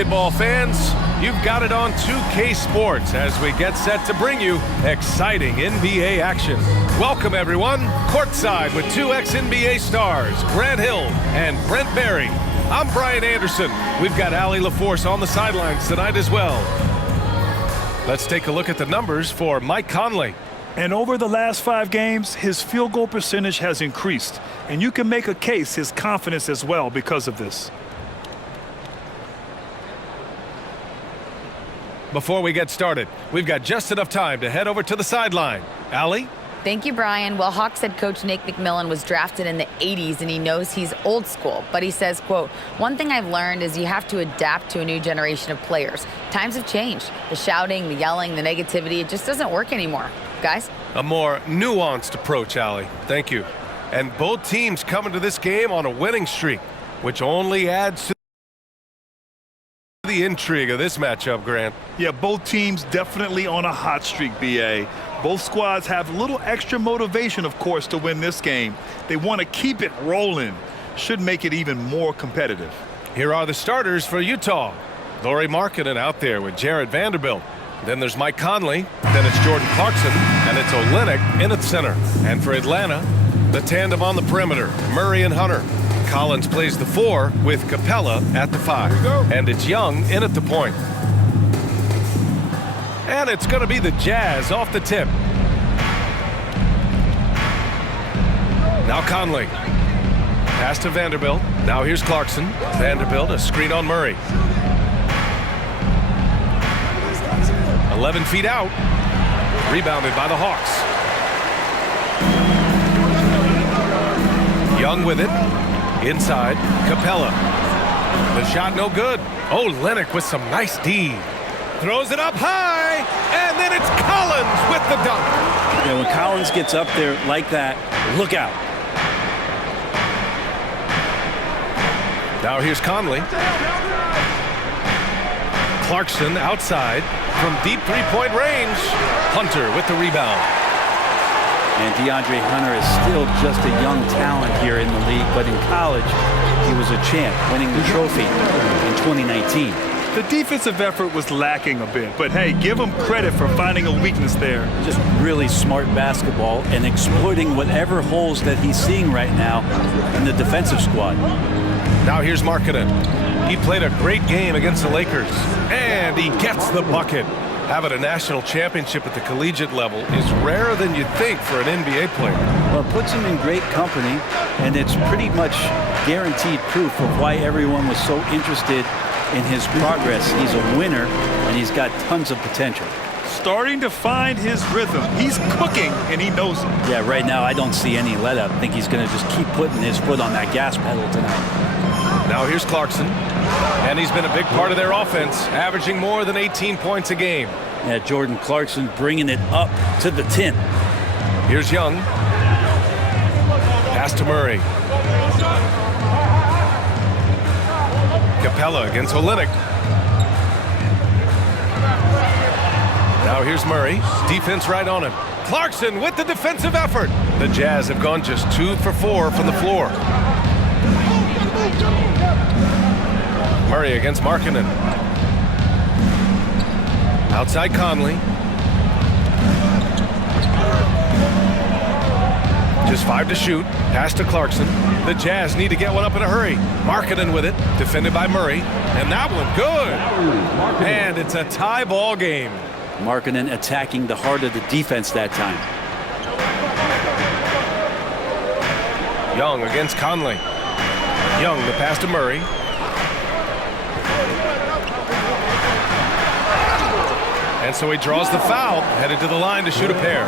basketball fans, you've got it on 2K Sports as we get set to bring you exciting NBA action. Welcome, everyone. Courtside with two ex-NBA stars, Grant Hill and Brent Barry. I'm Brian Anderson. We've got Allie LaForce on the sidelines tonight as well. Let's take a look at the numbers for Mike Conley. And over the last 5 games, his field goal percentage has increased. And you can make a case his confidence as well because of this. Before we get started, we've got just enough time to head over to the sideline. Allie? Thank you, Brian. Well, Hawks head coach Nate McMillan was drafted in the 80s, and he knows he's old school. But he says, quote, "One thing I've learned is you have to adapt to a new generation of players. Times have changed. The shouting, the yelling, the negativity, it just doesn't work anymore. Guys?" A more nuanced approach, Allie. Thank you. And both teams come into this game on a winning streak, which only adds to the intrigue of this matchup, Grant. Yeah, both teams definitely on a hot streak, BA. Both squads have a little extra motivation, of course, to win this game. They want to keep it rolling. Should make it even more competitive. Here are the starters for Utah. Lauri Markkanen out there with Jared Vanderbilt. Then there's Mike Conley. Then it's Jordan Clarkson. And it's Olynyk in at center. And for Atlanta, the tandem on the perimeter, Murray and Hunter. Collins plays the 4 with Capella at the 5. And it's Young in at the point. And it's going to be the Jazz off the tip. Now Conley. Pass to Vanderbilt. Now here's Clarkson. Vanderbilt, a screen on Murray. 11 feet out. Rebounded by the Hawks. Young with it. Inside, Capella. The shot no good. Oh, Olynyk with some nice D. Throws it up high, and then it's Collins with the dunk. Yeah, when Collins gets up there like that, look out. Now here's Conley. Clarkson outside from deep three-point range. Hunter with the rebound. And DeAndre Hunter is still just a young talent here in the league, but in college, he was a champ, winning the trophy in 2019. The defensive effort was lacking a bit, but hey, give him credit for finding a weakness there. Just really smart basketball and exploiting whatever holes that he's seeing right now in the defensive squad. Now here's Markkanen. He played a great game against the Lakers, and he gets the bucket. Having a national championship at the collegiate level is rarer than you'd think for an NBA player. Well, it puts him in great company, and it's pretty much guaranteed proof of why everyone was so interested in his progress. He's a winner, and he's got tons of potential. Starting to find his rhythm. He's cooking, and he knows it. Yeah, right now I don't see any let up. I think he's going to just keep putting his foot on that gas pedal tonight. Now here's Clarkson, and he's been a big part of their offense, averaging more than 18 points a game. Yeah, Jordan Clarkson bringing it up to the 10. Here's Young. Pass to Murray. Capella against Olynyk. Now here's Murray. Defense right on him. Clarkson with the defensive effort. The Jazz have gone just 2 for 4 from the floor. Murray against Markkanen. Outside Conley. Just 5 to shoot. Pass to Clarkson. The Jazz need to get one up in a hurry. Markkanen with it. Defended by Murray. And that one good. And it's a tie ball game. Markkanen attacking the heart of the defense that time. Young against Conley. Young, the pass to Murray. And so he draws the foul, headed to the line to shoot a pair.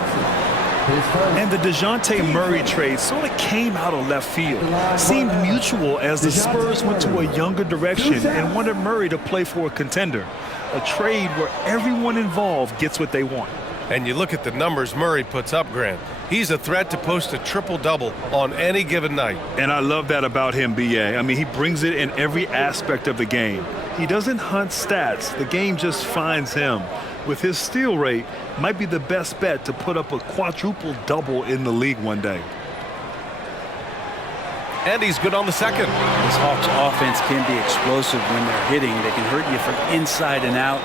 And the DeJounte Murray trade sort of came out of left field. Seemed mutual as the Spurs went to a younger direction and wanted Murray to play for a contender. A trade where everyone involved gets what they want. And you look at the numbers Murray puts up, Grant. He's a threat to post a triple-double on any given night. And I love that about him, BA. I mean, he brings it in every aspect of the game. He doesn't hunt stats. The game just finds him. With his steal rate, might be the best bet to put up a quadruple-double in the league one day. and he's good on the second. This Hawks offense can be explosive when they're hitting. They can hurt you from inside and out.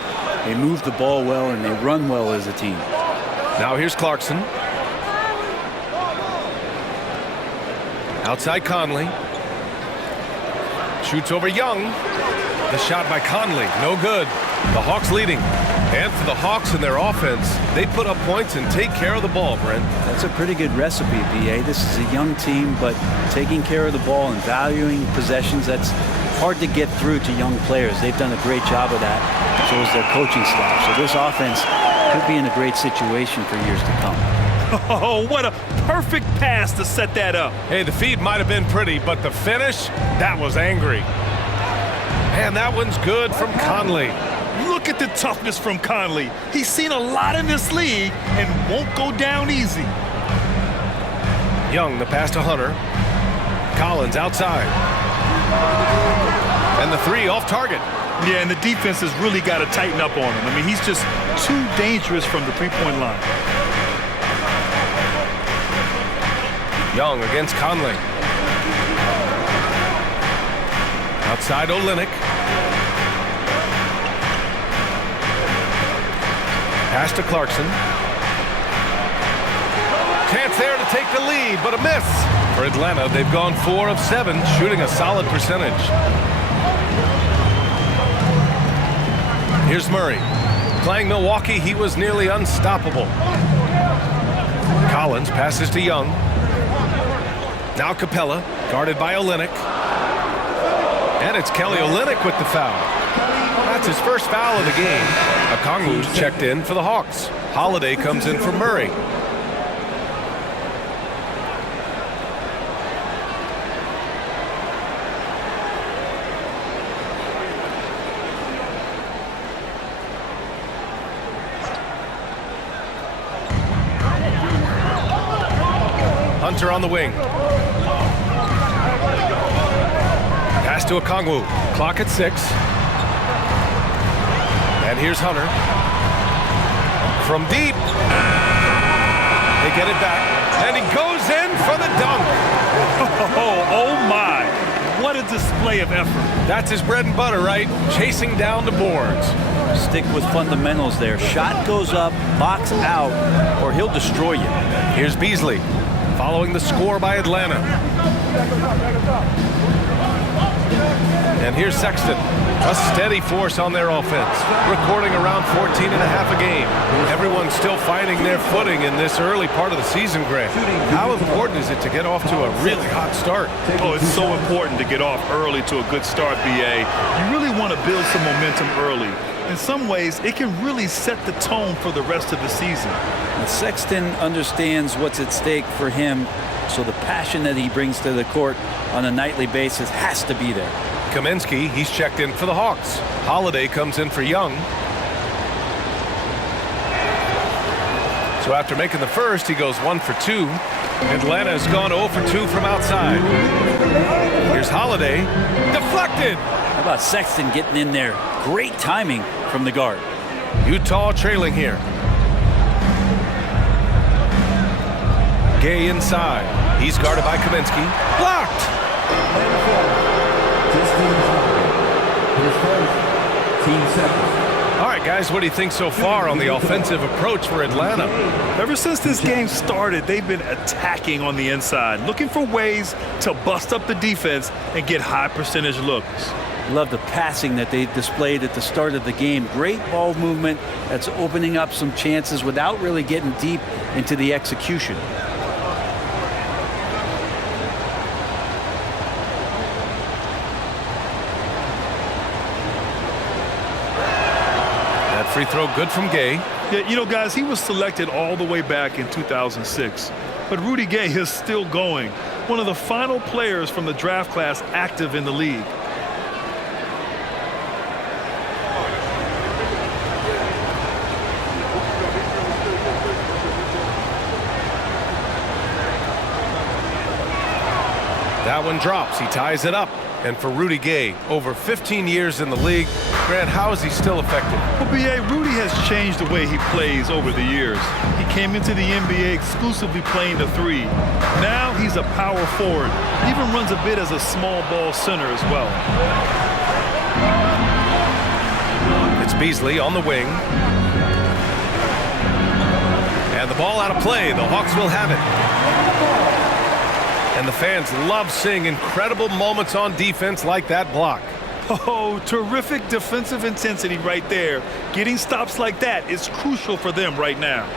They move the ball well, and they run well as a team. Now here's Clarkson. Outside Conley. Shoots over Young. The shot by Conley, no good. The Hawks leading. And for the Hawks and their offense, they put up points and take care of the ball, Brent. That's a pretty good recipe, B.A. This is a young team, but taking care of the ball and valuing possessions, that's hard to get through to young players. They've done a great job of that. So is their coaching staff. So this offense could be in a great situation for years to come. Oh, what a perfect pass to set that up. Hey, the feed might have been pretty, but the finish, that was angry. And that one's good from Conley. Look at the toughness from Conley. He's seen a lot in this league and won't go down easy. Young, the pass to Hunter. Collins outside. And the three off target. Yeah, and the defense has really got to tighten up on him. I mean, he's just too dangerous from the three-point line. Young against Conley. Outside Olynyk. Pass to Clarkson. Chance there to take the lead, but a miss. For Atlanta, they've gone 4 of 7, shooting a solid percentage. Here's Murray. Playing Milwaukee, he was nearly unstoppable. Collins passes to Young. Now Capella, guarded by Olynyk. And it's Kelly Olynyk with the foul. That's his first foul of the game. Katangos checked in for the Hawks. Holiday comes in for Murray. Hunter on the wing. Pass to Okongwu. Clock at 6. And here's Hunter. From deep. They get it back. And he goes in for the dunk. Oh my. What a display of effort. That's his bread and butter, right? Chasing down the boards. Stick with fundamentals there. Shot goes up, box out, or he'll destroy you. Here's Beasley. Following the score by Atlanta. And here's Sexton. A steady force on their offense. Recording around 14 and a half a game. Everyone's still finding their footing in this early part of the season, Grant. How important is it to get off to a really hot start? Oh, it's so important to get off early to a good start, BA. You really want to build some momentum early. In some ways, it can really set the tone for the rest of the season. Sexton understands what's at stake for him, so the passion that he brings to the court on a nightly basis has to be there. Kaminsky, he's checked in for the Hawks. Holiday comes in for Young. So after making the first, he goes 1 for 2. Atlanta has gone 0 for 2 from outside. Here's Holiday. Deflected. How about Sexton getting in there? Great timing from the guard. Utah trailing here. Gay inside. He's guarded by Kaminsky. Blocked. All right, guys, what do you think so far on the offensive approach for Atlanta? Ever since this game started, they've been attacking on the inside, looking for ways to bust up the defense and get high percentage looks. Love the passing that they displayed at the start of the game. Great ball movement that's opening up some chances without really getting deep into the execution. That free throw good from Gay. Yeah, you know, guys, he was selected all the way back in 2006. But Rudy Gay is still going. One of the final players from the draft class active in the league. That one drops. He ties it up. And for Rudy Gay, over 15 years in the league, Grant, how is he still effective? Well, B.A., Rudy has changed the way he plays over the years. He came into the NBA exclusively playing the three. Now he's a power forward, even runs a bit as a small ball center as well. It's Beasley on the wing. And the ball out of play. The Hawks will have it. And the fans love seeing incredible moments on defense like that block. Oh, terrific defensive intensity right there. Getting stops like that is crucial for them right now.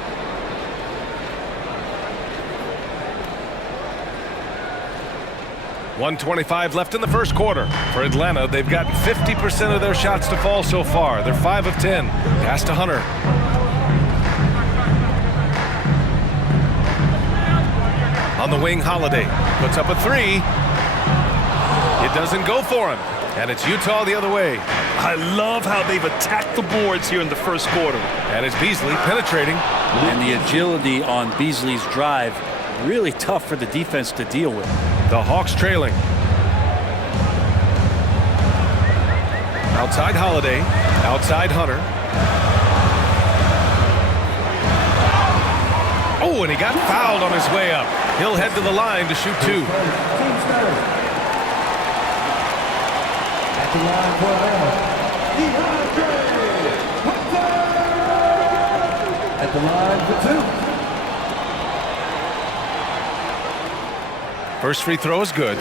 .125 left in the first quarter. For Atlanta, they've gotten 50% of their shots to fall so far. They're 5 of 10. Pass to Hunter. On the wing, Holiday puts up a three. It doesn't go for him. And it's Utah the other way. I love how they've attacked the boards here in the first quarter. And it's Beasley penetrating. And the agility on Beasley's drive, really tough for the defense to deal with. The Hawks trailing. Outside Holiday. Outside Hunter. Oh, and he got fouled on his way up. He'll head to the line to shoot two. At the line for At the line for two. First free throw is good.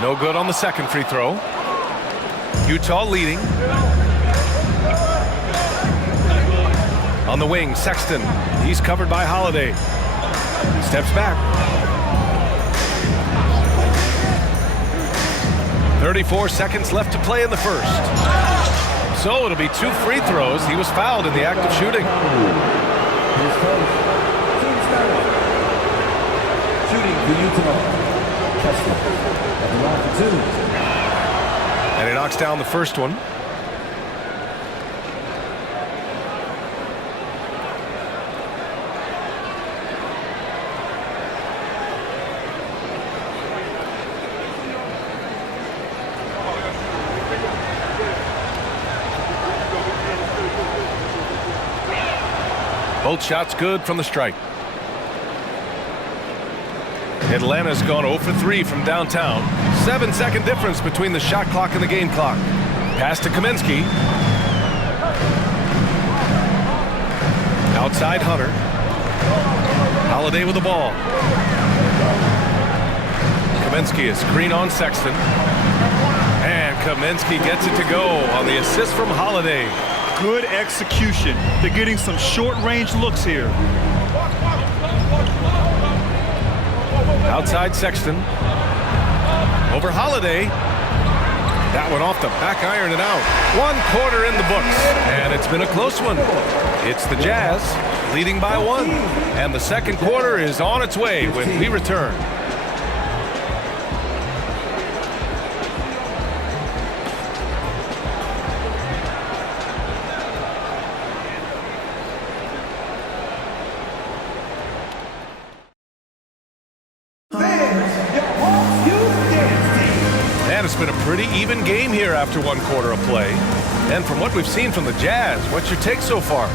No good on the second free throw. Utah leading. On the wing, Sexton. He's covered by Holiday. Steps back. 34 seconds left to play in the first. So it'll be 2 free throws. He was fouled in the act of shooting. Shooting for Utah. And he knocks down the first one. Both shots good from the strike. Atlanta's gone 0 for 3 from downtown. 7-second difference between the shot clock and the game clock. Pass to Kaminsky. Outside Hunter. Holiday with the ball. Kaminsky is screen on Sexton. And Kaminsky gets it to go on the assist from Holiday. Good execution. They're getting some short-range looks here. Outside Sexton. Over Holiday. That one off the back iron and out. 1 quarter in the books. And it's been a close one. It's the Jazz leading by 1. And the second quarter is on its way when we return. It's been a pretty even game here after 1 quarter of play. And from what we've seen from the Jazz, what's your take so far?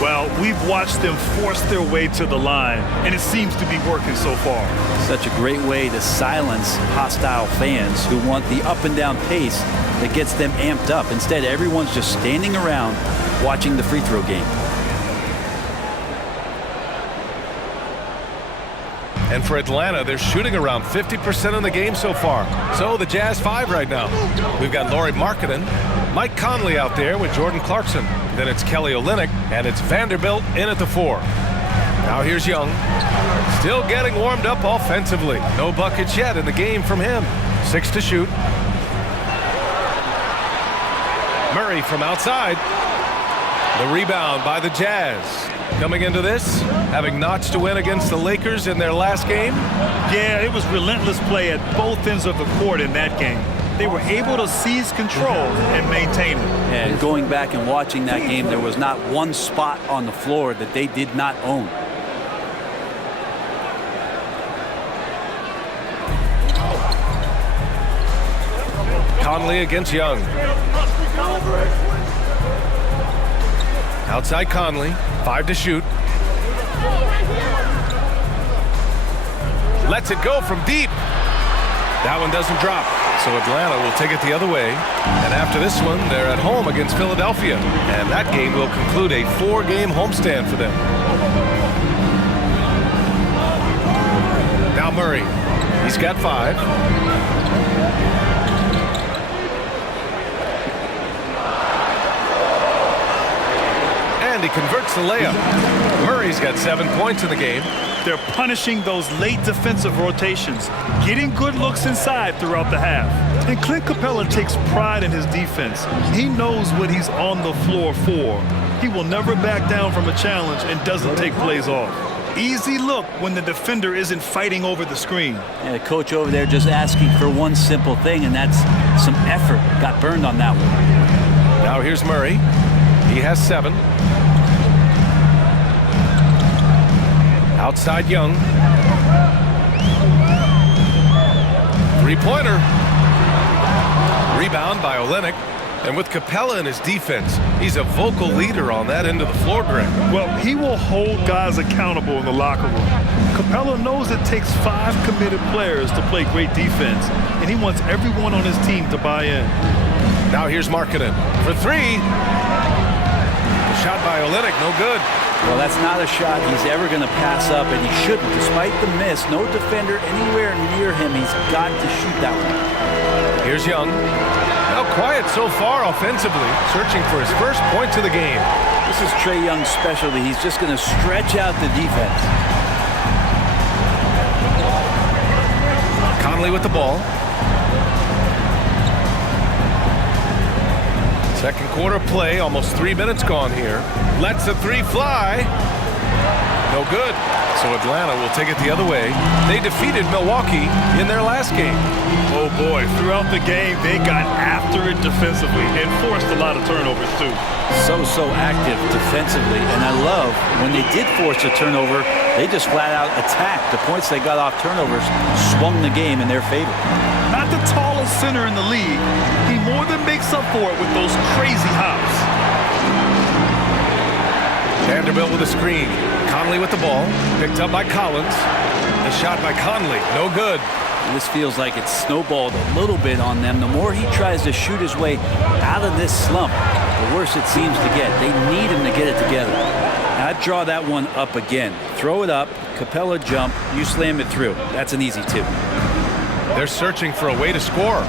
Well, we've watched them force their way to the line, and it seems to be working so far. Such a great way to silence hostile fans who want the up and down pace that gets them amped up. Instead, everyone's just standing around watching the free throw game. And for Atlanta, they're shooting around 50% in the game so far. So the Jazz 5 right now. We've got Lauri Markkanen, Mike Conley out there with Jordan Clarkson. Then it's Kelly Olynyk, and it's Vanderbilt in at the 4. Now here's Young. Still getting warmed up offensively. No buckets yet in the game from him. 6 to shoot. Murray from outside. The rebound by the Jazz. Coming into this, having notched a win against the Lakers in their last game. Yeah, it was relentless play at both ends of the court in that game. They were able to seize control and maintain it. And going back and watching that game, there was not one spot on the floor that they did not own. Conley against Young. Outside Conley, 5 to shoot. Lets it go from deep. That one doesn't drop. So Atlanta will take it the other way. And after this one, they're at home against Philadelphia. And that game will conclude a 4-game homestand for them. Now Murray. He's got 5. And he converts the layup. Murray's got 7 points in the game. They're punishing those late defensive rotations, getting good looks inside throughout the half. And Clint Capella takes pride in his defense. He knows what he's on the floor for. He will never back down from a challenge and doesn't take plays off. Easy look when the defender isn't fighting over the screen. Yeah, the coach over there just asking for one simple thing, and that's some effort. Got burned on that one. Now here's Murray. He has 7. Outside Young. 3-pointer. Rebound by Olynyk. And with Capella in his defense, he's a vocal leader on that end of the floor, Greg. Well, he will hold guys accountable in the locker room. Capella knows it takes 5 committed players to play great defense, and he wants everyone on his team to buy in. Now here's Markkanen for 3. The shot by Olynyk, no good. Well, that's not a shot he's ever going to pass up, and he shouldn't. Despite the miss, no defender anywhere near him. He's got to shoot that one. Here's Young. Now quiet so far offensively, searching for his first points of the game. This is Trae Young's specialty. He's just going to stretch out the defense. Conley with the ball. Second quarter play, almost 3 minutes gone here. Lets the 3 fly. No good. So Atlanta will take it the other way. They defeated Milwaukee in their last game. Oh boy, throughout the game, they got after it defensively and forced a lot of turnovers too. So active defensively, and I love when they did force a turnover, they just flat out attacked. The points they got off turnovers swung the game in their favor. Not the tallest center in the league, he more than makes up for it with those crazy hops. Vanderbilt with a screen. Conley with the ball. Picked up by Collins. The shot by Conley. No good. This feels like it's snowballed a little bit on them. The more he tries to shoot his way out of this slump, the worse it seems to get. They need him to get it together. Now, I'd draw that one up again. Throw it up. Capella jump. You slam it through. That's an easy 2. They're searching for a way to score.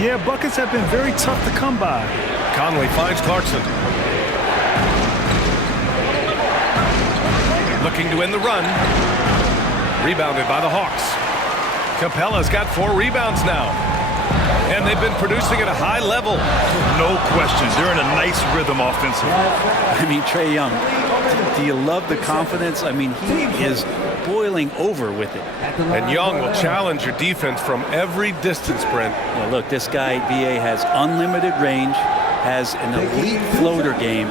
Yeah, buckets have been very tough to come by. Conley finds Clarkson. Looking to win the run. Rebounded by the Hawks. Capella's got 4 rebounds now. And they've been producing at a high level. No question. They're in a nice rhythm offensively. I mean, Trae Young, do you love the confidence? I mean, he is boiling over with it. And Young will challenge your defense from every distance, Brent. Yeah, look, this guy, B.A., has unlimited range, has an elite floater game,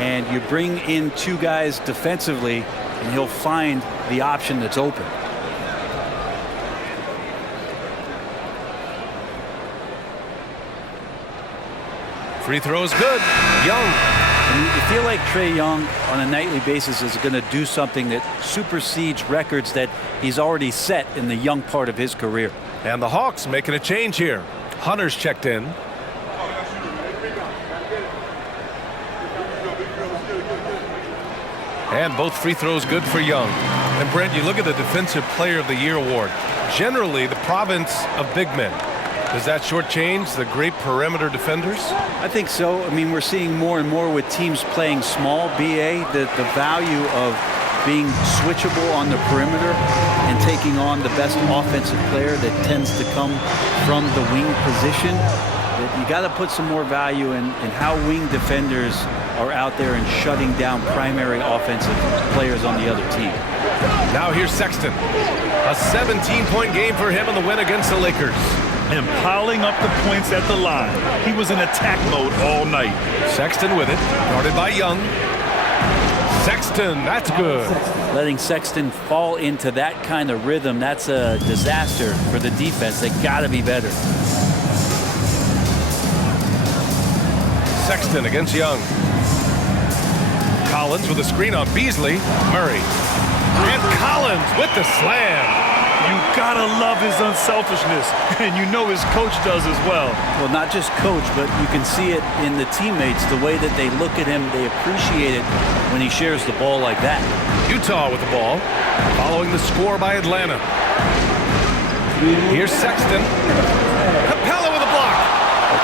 and you bring in 2 guys defensively, and he'll find the option that's open. Free throw is good. Young. And you feel like Trae Young on a nightly basis is going to do something that supersedes records that he's already set in the young part of his career. And the Hawks making a change here. Hunter's checked in. And both free throws good for Young. And Brent, you look at the Defensive Player of the Year award. Generally the province of big men. Does that shortchange the great perimeter defenders? I think so. I mean, we're seeing more and more with teams playing small, BA, the value of being switchable on the perimeter and taking on the best offensive player that tends to come from the wing position. but you got to put some more value in how wing defenders are out there and shutting down primary offensive players on the other team. Now here's Sexton. A 17-point game for him in the win against the Lakers. And piling up the points at the line. He was in attack mode all night. Sexton with it, guarded by Young. Sexton, that's good. Letting Sexton fall into that kind of rhythm, that's a disaster for the defense. They got to be better. Sexton against Young. Collins with a screen on Beasley. Murray. And Collins with the slam. You gotta love his unselfishness, and you know his coach does as well. Well, not just coach, but you can see it in the teammates, the way that they look at him. They appreciate it when he shares the ball like that. Utah with the ball, following the score by Atlanta. Here's Sexton. Capella with a block.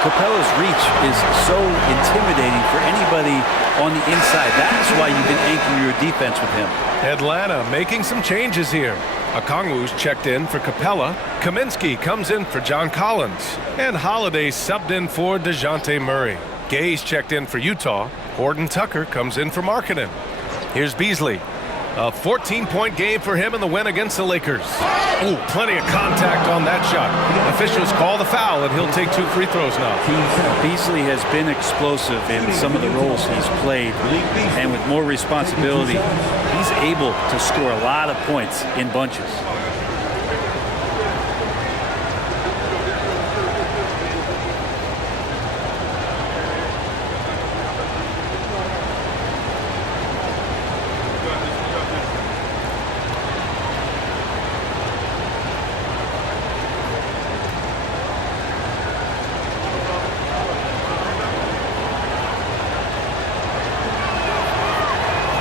Capella's reach is so intimidating for anybody on the inside. That's why you can anchor your defense with him. Atlanta making some changes here. Katangos checked in for Capella. Kaminsky comes in for John Collins. And Holiday subbed in for DeJounte Murray. Gay's checked in for Utah. Horton Tucker comes in for Markkanen. Here's Beasley. A 14-point game for him in the win against the Lakers. Ooh, plenty of contact on that shot. Officials call the foul, and he'll take 2 free throws now. Beasley has been explosive in some of the roles he's played, and with more responsibility, he's able to score a lot of points in bunches.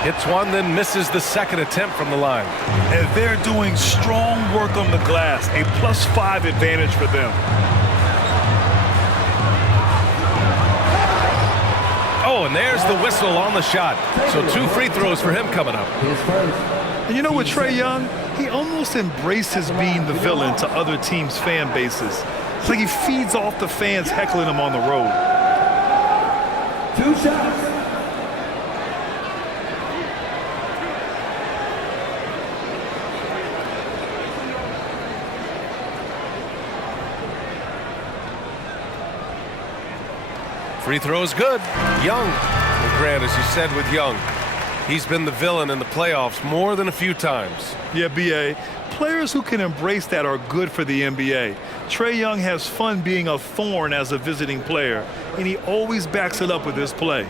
Hits one, then misses the second attempt from the line. And they're doing strong work on the glass, a +5 advantage for them. Oh, and there's the whistle on the shot. So 2 free throws for him coming up. And you know what, Trae Young? He almost embraces being the villain to other teams' fan bases. It's like he feeds off the fans heckling him on the road. 2 shots. Free throw is good. Young. Well, Grant, as you said with Young, he's been the villain in the playoffs more than a few times. Yeah, B.A. Players who can embrace that are good for the NBA. Trae Young has fun being a thorn as a visiting player, and he always backs it up with his play.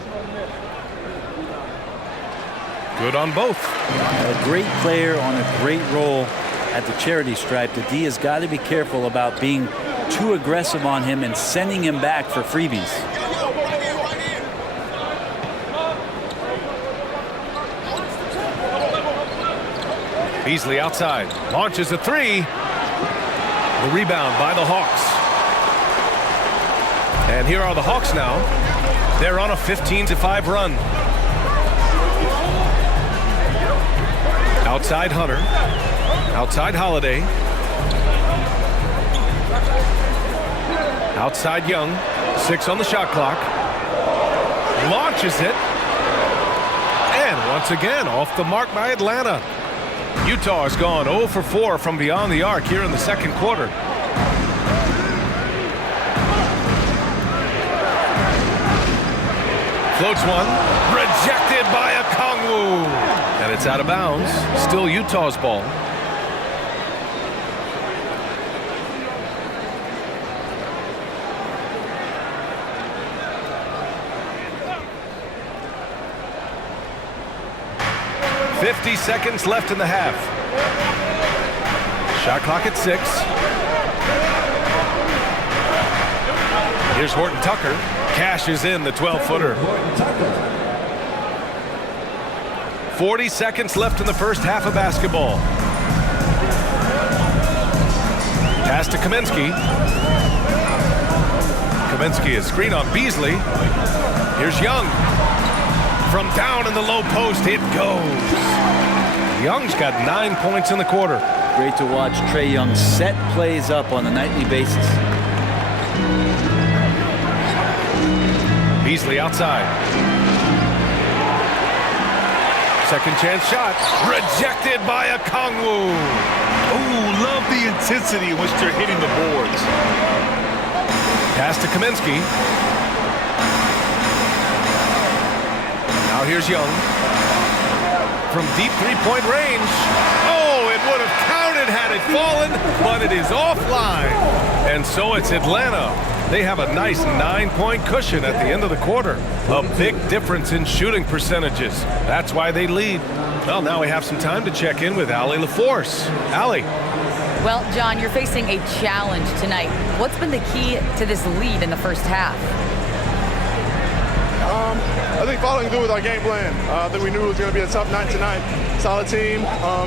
Good on both. A great player on a great role at the charity stripe. The D has got to be careful about being too aggressive on him and sending him back for freebies. Beasley outside, launches a 3. The rebound by the Hawks. And here are the Hawks now. They're on a 15-5 run. Outside Hunter. Outside Holiday. Outside Young. 6 on the shot clock. Launches it. And once again, off the mark by Atlanta. Utah has gone 0 for 4 from beyond the arc here in the second quarter. Floats one, rejected by Okongwu. And it's out of bounds. Still Utah's ball. .50 seconds left in the half. Shot clock at 6. Here's Horton Tucker. Cashes in the 12-footer. 40 seconds left in the first half of basketball. Pass to Kaminsky. Kaminsky is screen on Beasley. Here's Young. From down in the low post, it goes. Young's got 9 points in the quarter. Great to watch Trae Young set plays up on a nightly basis. Beasley outside. Second chance shot. Rejected by a Kongwu. Ooh, love the intensity in which they're hitting the boards. Pass to Kaminsky. Now here's Young. From deep three-point range. Oh, it would have counted had it fallen, but it is offline. And so it's Atlanta. They have a nice 9-point cushion at the end of the quarter. A big difference in shooting percentages. That's why they lead. Well, now we have some time to check in with Allie LaForce. Allie. Well, John, you're facing a challenge tonight. What's been the key to this lead in the first half? I think following through with our game plan. I think we knew it was going to be a tough night tonight. Solid team,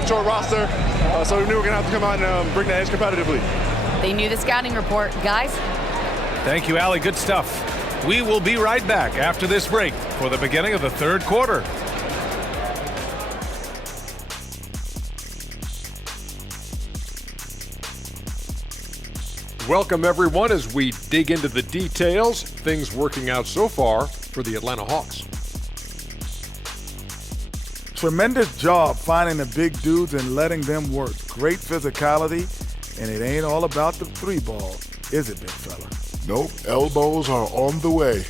short roster, so we knew we were going to have to come out and bring the edge competitively. They knew the scouting report. Guys? Thank you, Allie. Good stuff. We will be right back after this break for the beginning of the third quarter. Welcome, everyone, as we dig into the details. Things working out so far for the Atlanta Hawks. Tremendous job finding the big dudes and letting them work. Great physicality, and it ain't all about the three ball, is it, big fella? Nope, elbows are on the way.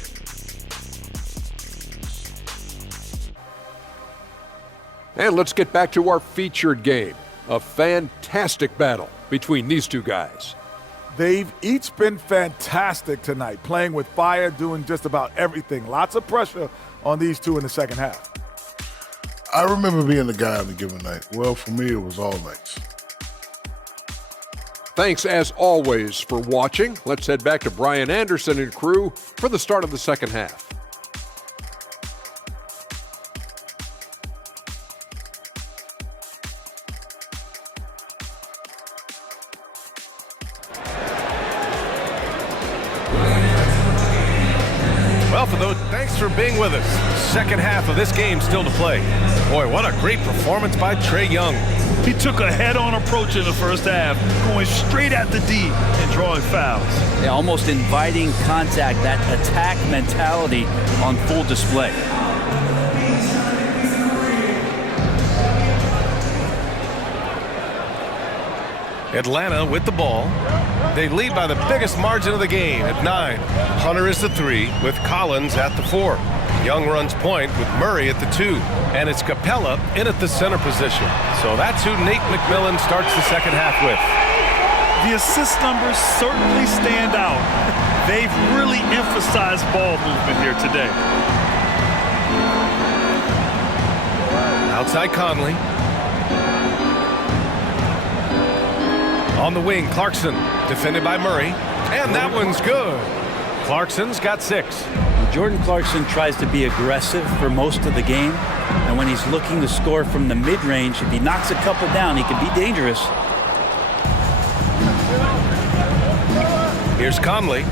And let's get back to our featured game. A fantastic battle between these two guys. They've each been fantastic tonight, playing with fire, doing just about everything. Lots of pressure on these two in the second half. I remember being the guy on a given night. Well, for me, it was all nights. Thanks, as always, for watching. Let's head back to Brian Anderson and crew for the start of the second half. Well, for those, thanks for being with us. Second half of this game still to play. Boy, what a great performance by Trae Young. He took a head-on approach in the first half, going straight at the D and drawing fouls. Yeah, almost inviting contact, that attack mentality on full display. Atlanta with the ball. They lead by the biggest margin of the game at 9. Hunter is the 3 with Collins at the 4. Young runs point with Murray at the 2. And it's Capella in at the center position. So that's who Nate McMillan starts the second half with. The assist numbers certainly stand out. They've really emphasized ball movement here today. Outside Conley. On the wing, Clarkson, defended by Murray. And that one's good. Clarkson's got 6. Jordan Clarkson tries to be aggressive for most of the game. And when he's looking to score from the mid-range, if he knocks a couple down, he can be dangerous. Here's Conley.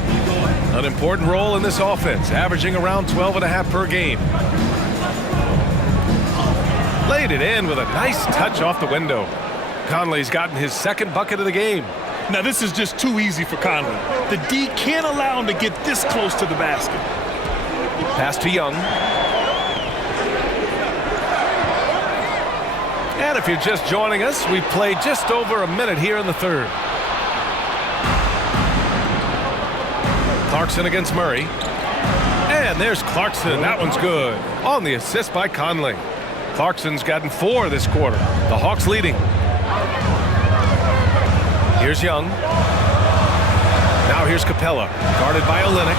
An important role in this offense, averaging around 12.5 per game. Laid it in with a nice touch off the window. Conley's gotten his second bucket of the game. Now, this is just too easy for Conley. The D can't allow him to get this close to the basket. Pass to Young. And if you're just joining us, we played just over a minute here in the third. Clarkson against Murray. And there's Clarkson. That one's good. On the assist by Conley. Clarkson's gotten 4 this quarter. The Hawks leading. Here's Young. Now here's Capella, guarded by Olynyk.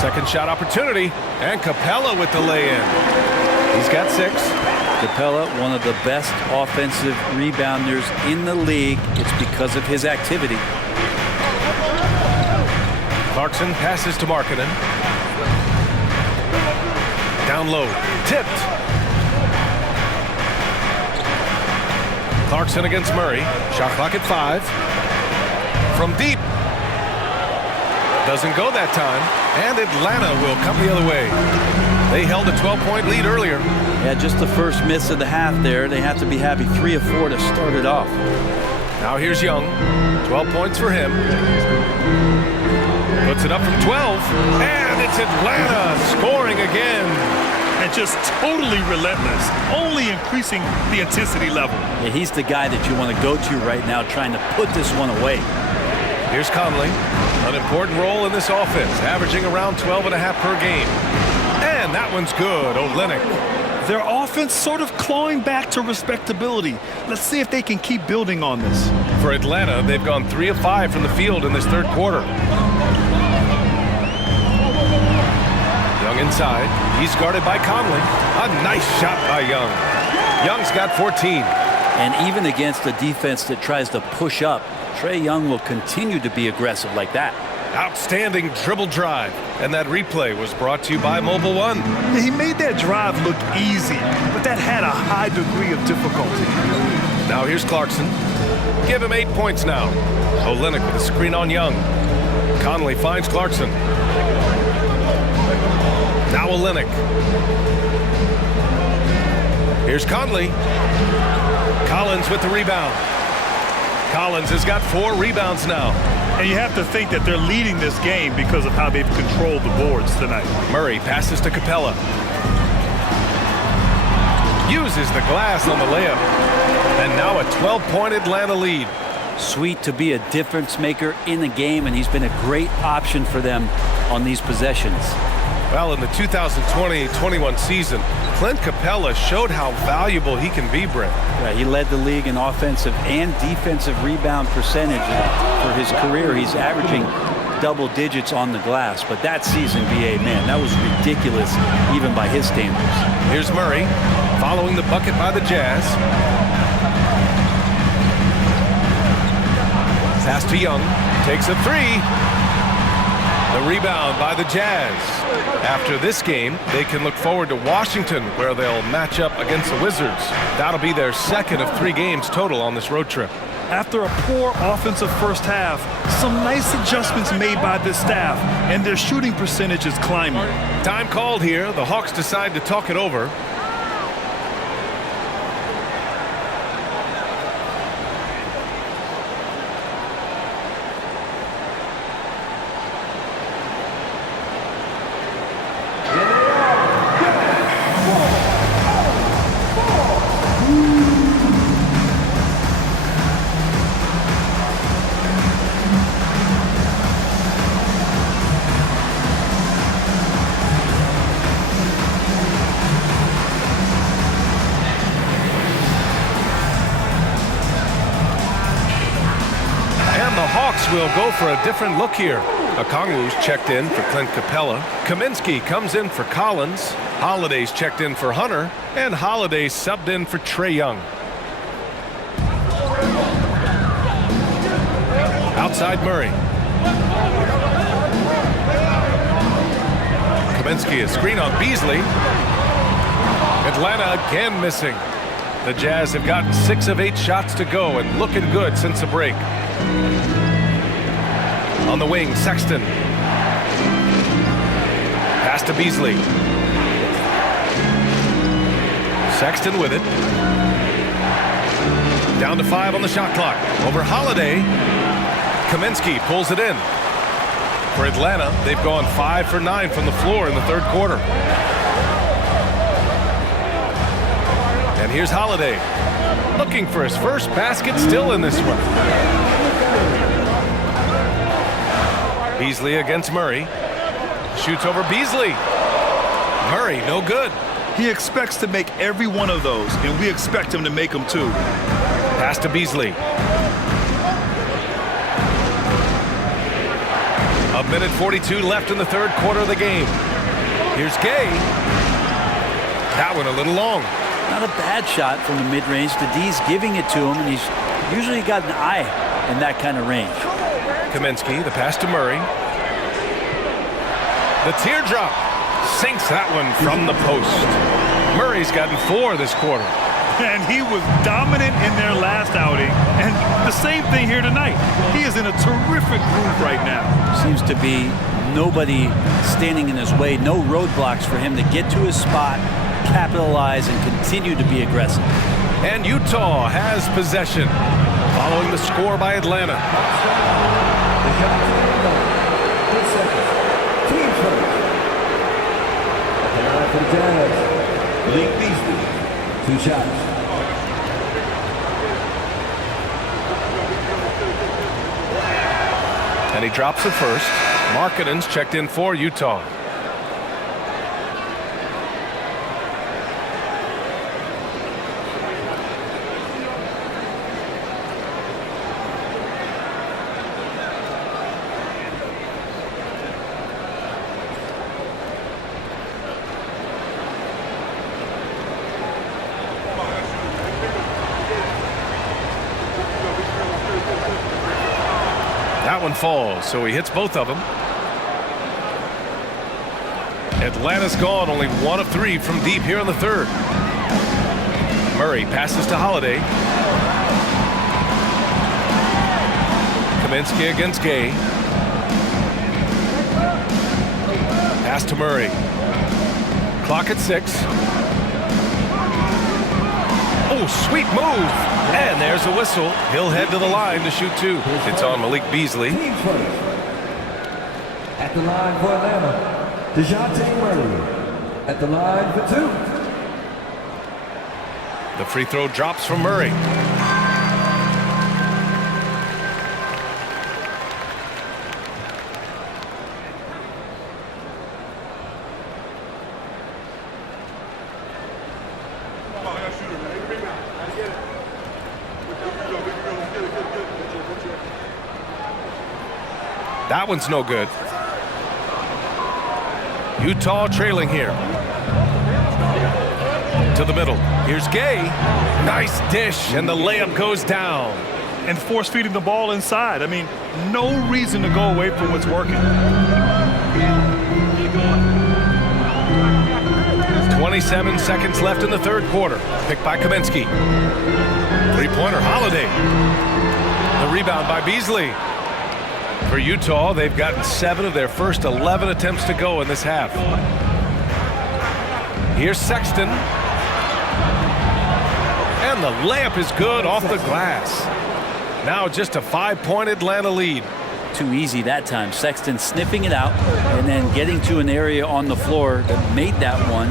Second shot opportunity, and Capella with the lay-in. He's got 6. Capella, one of the best offensive rebounders in the league. It's because of his activity. Clarkson passes to Markkanen. Down low, tipped. Clarkson against Murray. Shot clock at 5. From deep. Doesn't go that time. And Atlanta will come the other way. They held a 12-point lead earlier. Yeah, just the first miss of the half there. They have to be happy 3 of 4 to start it off. Now here's Young. 12 points for him. Puts it up from 12, and it's Atlanta scoring again. And just totally relentless, only increasing the intensity level. Yeah, he's the guy that you want to go to right now, trying to put this one away. Here's Conley, an important role in this offense, averaging around 12.5 per game. And that one's good, Olynyk. Their offense sort of clawing back to respectability. Let's see if they can keep building on this. For Atlanta, they've gone 3 of 5 from the field in this third quarter. Young inside. He's guarded by Conley. A nice shot by Young. Young's got 14. And even against a defense that tries to push up, Trae Young will continue to be aggressive like that. Outstanding dribble drive. And that replay was brought to you by Mobile One. He made that drive look easy, but that had a high degree of difficulty. Now here's Clarkson. Give him 8 points now. Olynyk with a screen on Young. Conley finds Clarkson. Now Olynyk. Here's Conley. Collins with the rebound. Collins has got 4 rebounds now. And you have to think that they're leading this game because of how they've controlled the boards tonight. Murray passes to Capella. Uses the glass on the layup. And now a 12-point Atlanta lead. Sweet to be a difference maker in the game, and he's been a great option for them on these possessions. Well, in the 2020-21 season, Clint Capella showed how valuable he can be, Brent. Yeah, he led the league in offensive and defensive rebound percentage for his career. He's averaging double digits on the glass, but that season, BA, man, that was ridiculous even by his standards. Here's Murray following the bucket by the Jazz. Pass to Young, takes a 3. The rebound by the Jazz. After this game, they can look forward to Washington, where they'll match up against the Wizards. That'll be their second of 3 games total on this road trip. After a poor offensive first half, some nice adjustments made by this staff, and their shooting percentage is climbing. Time called here. The Hawks decide to talk it over. Will go for a different look here. Katangos checked in for Clint Capella. Kaminsky comes in for Collins. Holiday's checked in for Hunter. And Holiday subbed in for Trae Young. Outside Murray. Kaminsky a screen on Beasley. Atlanta again missing. The Jazz have gotten 6 of 8 shots to go and looking good since the break. On the wing, Sexton. Pass to Beasley. Sexton with it. Down to 5 on the shot clock. Over Holiday. Kaminsky pulls it in. For Atlanta, they've gone 5 for 9 from the floor in the third quarter. And here's Holiday. Looking for his first basket still in this one. Beasley against Murray. Shoots over Beasley. Murray, no good. He expects to make every one of those, and we expect him to make them too. Pass to Beasley. A minute 42 left in the third quarter of the game. Here's Gay. That one a little long. Not a bad shot from the mid-range. The D's giving it to him, and he's usually got an eye in that kind of range. Kaminsky, the pass to Murray. The teardrop sinks that one from the post. Murray's gotten 4 this quarter. And he was dominant in their last outing. And the same thing here tonight. He is in a terrific groove right now. Seems to be nobody standing in his way. No roadblocks for him to get to his spot, capitalize, and continue to be aggressive. And Utah has possession following the score by Atlanta. for the Jazz, Malik Beasley. 2 shots. And he drops it first. Markkanen's checked in for Utah. That one falls, so he hits both of them. Atlanta's gone only 1 of 3 from deep here in the third. Murray passes to Holiday. Kaminsky against Gay. Pass to Murray. Clock at 6. Oh, sweet move. And there's the whistle. He'll head to the line to shoot 2. It's on Malik Beasley. At the line for Atlanta, DeJounte Murray. At the line for 2. The free throw drops from Murray. That one's no good. Utah trailing here. To the middle. Here's Gay. Nice dish, and the layup goes down. And force feeding the ball inside. I mean, no reason to go away from what's working. 27 seconds left in the third quarter. Picked by Kaminsky. Three-pointer, Holiday. The rebound by Beasley. For Utah, they've gotten 7 of their first 11 attempts to go in this half. Here's Sexton. And the layup is good off the glass. Now just a 5-point Atlanta lead. Too easy that time. Sexton sniffing it out and then getting to an area on the floor that made that one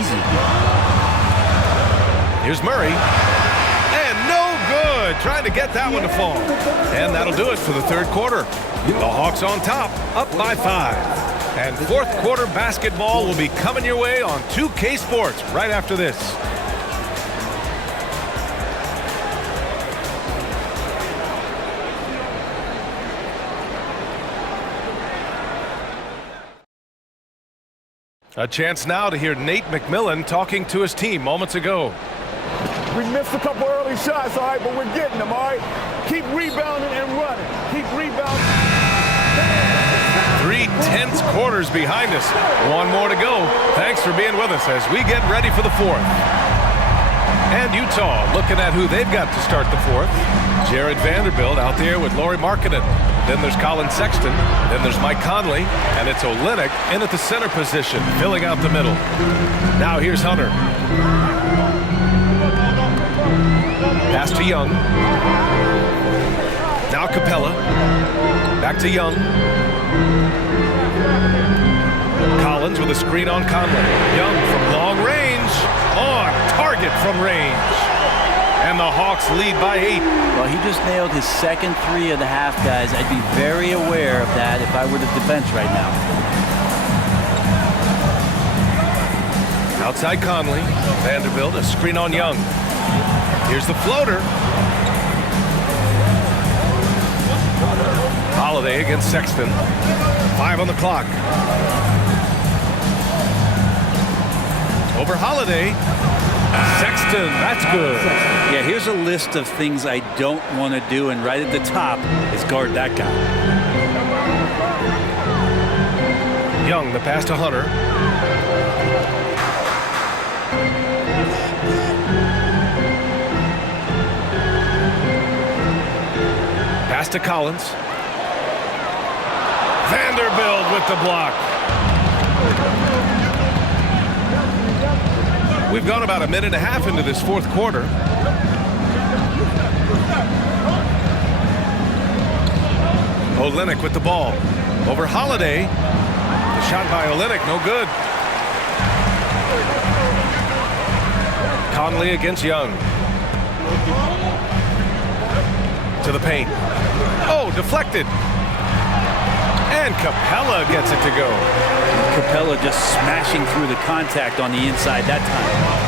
easy. Here's Murray. And no good. Trying to get that one to fall. And that'll do it for the third quarter. The Hawks on top, up by 5. And fourth quarter basketball will be coming your way on 2K Sports right after this. A chance now to hear Nate McMillan talking to his team moments ago. We missed a couple early shots, all right, but we're getting them, all right? Keep rebounding and running. Keep rebounding. 3 tense quarters behind us. 1 more to go. Thanks for being with us as we get ready for the fourth. And Utah looking at who they've got to start the fourth. Jared Vanderbilt out there with Lauri Markkanen. Then there's Colin Sexton. Then there's Mike Conley. And it's Olynyk in at the center position, filling out the middle. Now here's Hunter. Pass to Young. Now Capella. Back to Young. Collins with a screen on Conley. Young from long range. On target from range. And the Hawks lead by 8. Well, he just nailed his second 3 of the half, guys. I'd be very aware of that if I were the defense right now. Outside Conley. Vanderbilt, a screen on Young. Here's the floater. Holiday against Sexton. 5 on the clock. Over Holiday. Sexton, that's good. Yeah, here's a list of things I don't want to do, and right at the top is guard that guy. Young, the pass to Hunter. Pass to Collins. Vanderbilt with the block. We've gone about a minute and a half into this fourth quarter. Olynyk with the ball. Over Holiday. The shot by Olynyk, no good. Conley against Young. To the paint. Oh, deflected. And Capella gets it to go. Capella just smashing through the contact on the inside that time.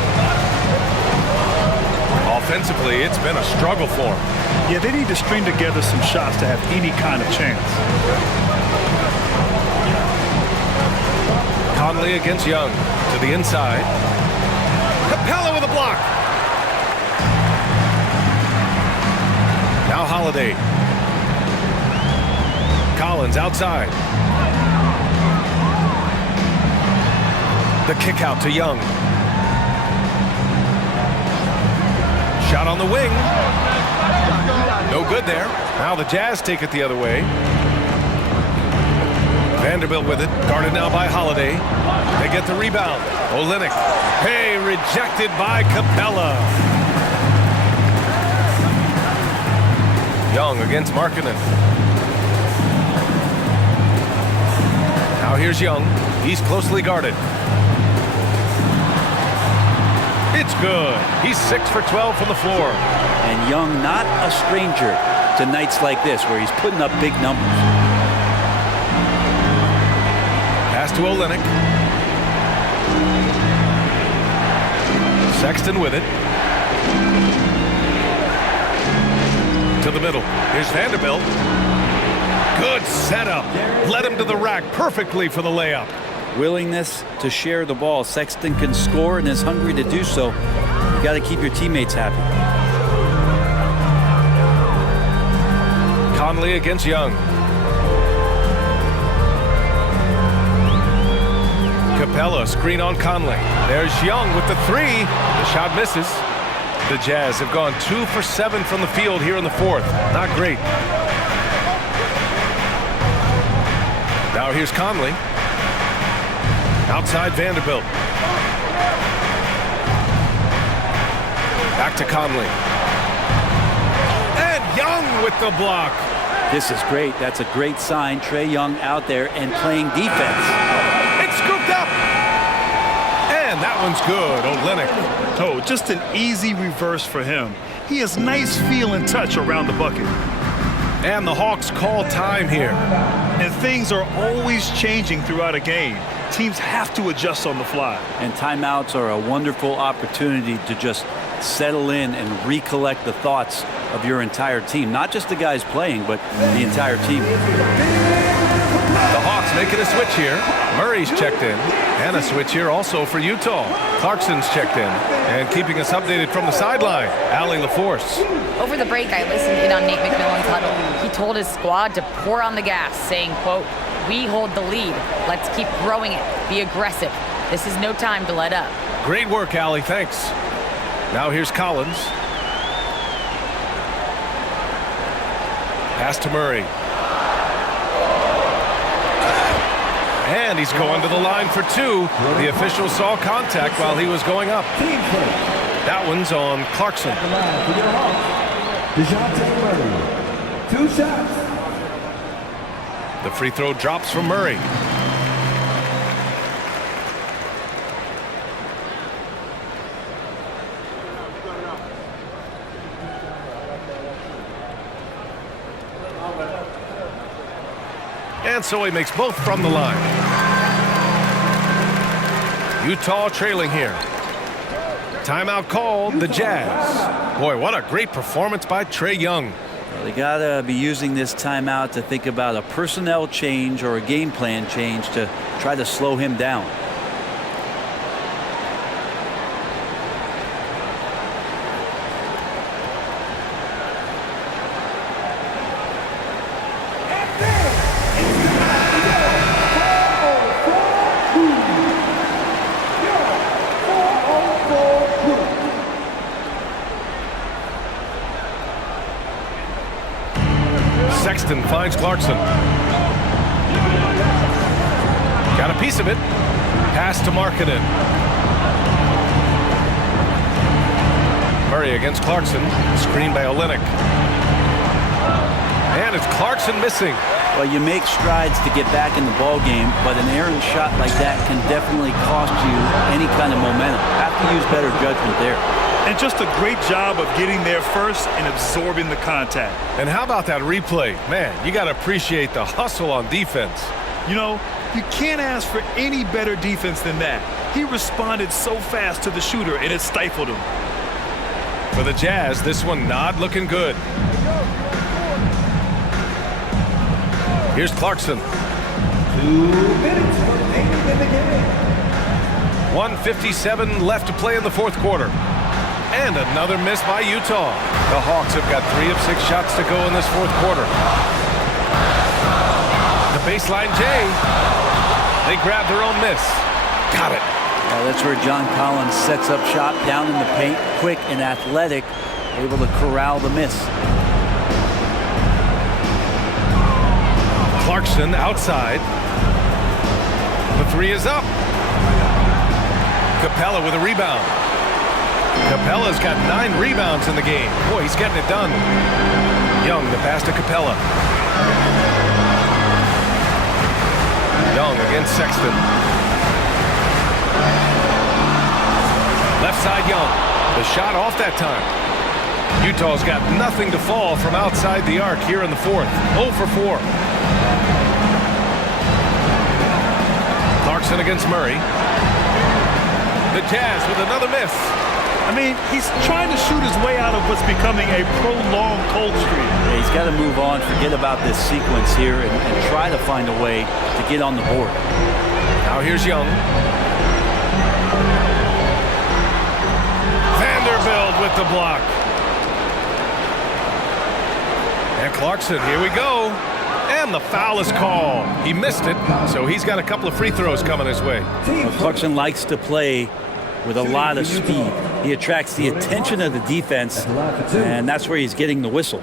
Offensively, it's been a struggle for him. Yeah, they need to string together some shots to have any kind of chance. Conley against Young. To the inside. Capella with a block. Now Holiday. Collins outside. The kick out to Young. Shot on the wing. No good there. Now the Jazz take it the other way. Vanderbilt with it. Guarded now by Holiday. They get the rebound. Olynyk. Hey, rejected by Capella. Young against Markkanen. Now here's Young. He's closely guarded. It's good. He's 6 for 12 from the floor. And Young not a stranger to nights like this where he's putting up big numbers. Pass to Olynyk. Sexton with it. To the middle. Here's Vanderbilt. Good setup. Led him to the rack perfectly for the layup. Willingness to share the ball. Sexton can score and is hungry to do so. You got to keep your teammates happy. Conley against Young. Capella screen on Conley. There's Young with the three. The shot misses. The Jazz have gone 2 for 7 from the field here in the fourth. Not great. Now here's Conley. Outside Vanderbilt. Back to Conley. And Young with the block. This is great. That's a great sign. Trae Young out there and playing defense. It's scooped up. And that one's good. Olynyk. Oh, just an easy reverse for him. He has nice feel and touch around the bucket. And the Hawks call time here. And things are always changing throughout a game. Teams have to adjust on the fly. And timeouts are a wonderful opportunity to just settle in and recollect the thoughts of your entire team. Not just the guys playing, but the entire team. The Hawks making a switch here. Murray's checked in. And a switch here also for Utah. Clarkson's checked in. And keeping us updated from the sideline, Allie LaForce. Over the break, I listened in on Nate McMillan's huddle. He told his squad to pour on the gas, saying, quote, "We hold the lead. Let's keep growing it. Be aggressive. This is no time to let up." Great work, Allie. Thanks. Now here's Collins. Pass to Murray. And he's going to the line for two. The official saw contact while he was going up. That one's on Clarkson. Two shots. The free throw drops from Murray. And so he makes both from the line. Utah trailing here. Timeout called, the Jazz. Boy, what a great performance by Trae Young. They got to be using this timeout to think about a personnel change or a game plan change to try to slow him down. Sexton finds Clarkson. Got a piece of it. Pass to Markkanen. Murray against Clarkson. Screen by Olynyk. And it's Clarkson missing. Well, you make strides to get back in the ball game, but an errant shot like that can definitely cost you any kind of momentum. Have to use better judgment there. And just a great job of getting there first and absorbing the contact. And how about that replay? Man, you got to appreciate the hustle on defense. You know, you can't ask for any better defense than that. He responded so fast to the shooter, and it stifled him. For the Jazz, this one not looking good. Here's Clarkson. 2 minutes remaining in the game. 1:57 left to play in the fourth quarter. And another miss by Utah. The Hawks have got 3 of 6 shots to go in this fourth quarter. The baseline J. They grab their own miss. Got it. That's where John Collins sets up shop down in the paint, quick and athletic, able to corral the miss. Clarkson outside. The 3 is up. Capella with a rebound. Capella's got 9 rebounds in the game. Boy, he's getting it done. Young, the pass to Capella. Young against Sexton. Left side Young. The shot off that time. Utah's got nothing to fall from outside the arc here in the fourth. 0 for 4. Clarkson against Murray. The Jazz with another miss. I mean, he's trying to shoot his way out of what's becoming a prolonged cold streak. Yeah, he's got to move on, forget about this sequence here, and try to find a way to get on the board. Now here's Young. Vanderbilt with the block. And Clarkson, here we go. And the foul is called. He missed it, so he's got a couple of free throws coming his way. Well, Clarkson likes to play with a lot of speed. He attracts the attention of the defense, and that's where he's getting the whistle.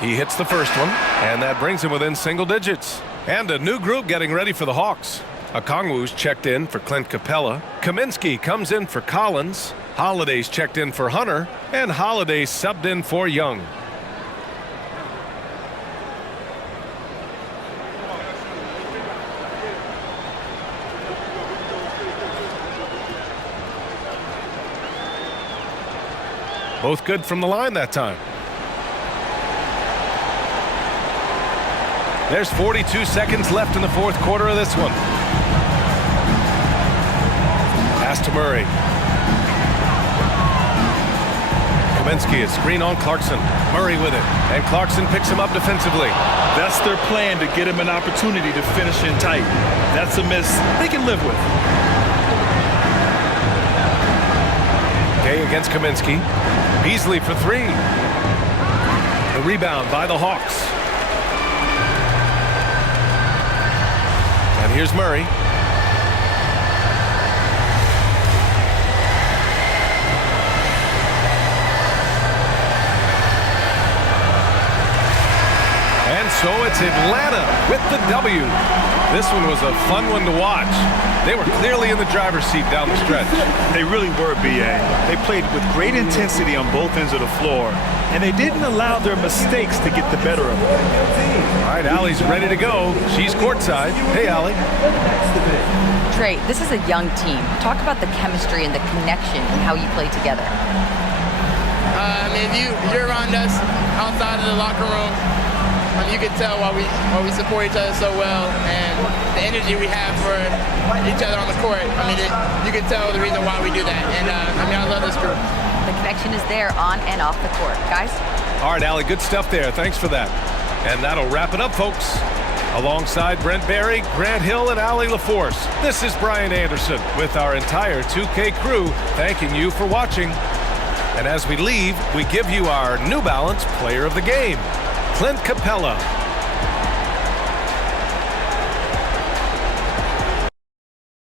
He hits the first one, and that brings him within single digits. And a new group getting ready for the Hawks. Katangos checked in for Clint Capella. Kaminsky comes in for Collins. Holiday's checked in for Hunter. And Holiday subbed in for Young. Both good from the line that time. There's 42 seconds left in the fourth quarter of this one. Pass to Murray. Kaminsky, a screen on Clarkson. Murray with it. And Clarkson picks him up defensively. That's their plan, to get him an opportunity to finish in tight. That's a miss they can live with. Gay against Kaminsky. Beasley for 3. The rebound by the Hawks. And here's Murray. And so it's Atlanta with the W. This one was a fun one to watch. They were clearly in the driver's seat down the stretch. They really were, B.A. They played with great intensity on both ends of the floor, and they didn't allow their mistakes to get the better of them. All right, Allie's ready to go. She's courtside. Hey, Allie. Trey, this is a young team. Talk about the chemistry and the connection and how you play together. I mean, you're around us outside of the locker room. You can tell why we support each other so well, and the energy we have for each other on the court. I mean, you can tell the reason why we do that. And I mean, I love this group. The connection is there on and off the court. Guys? All right, Allie, good stuff there. Thanks for that. And that'll wrap it up, folks. Alongside Brent Barry, Grant Hill, and Allie LaForce, this is Brian Anderson with our entire 2K crew thanking you for watching. And as we leave, we give you our New Balance Player of the Game, Clint Capella.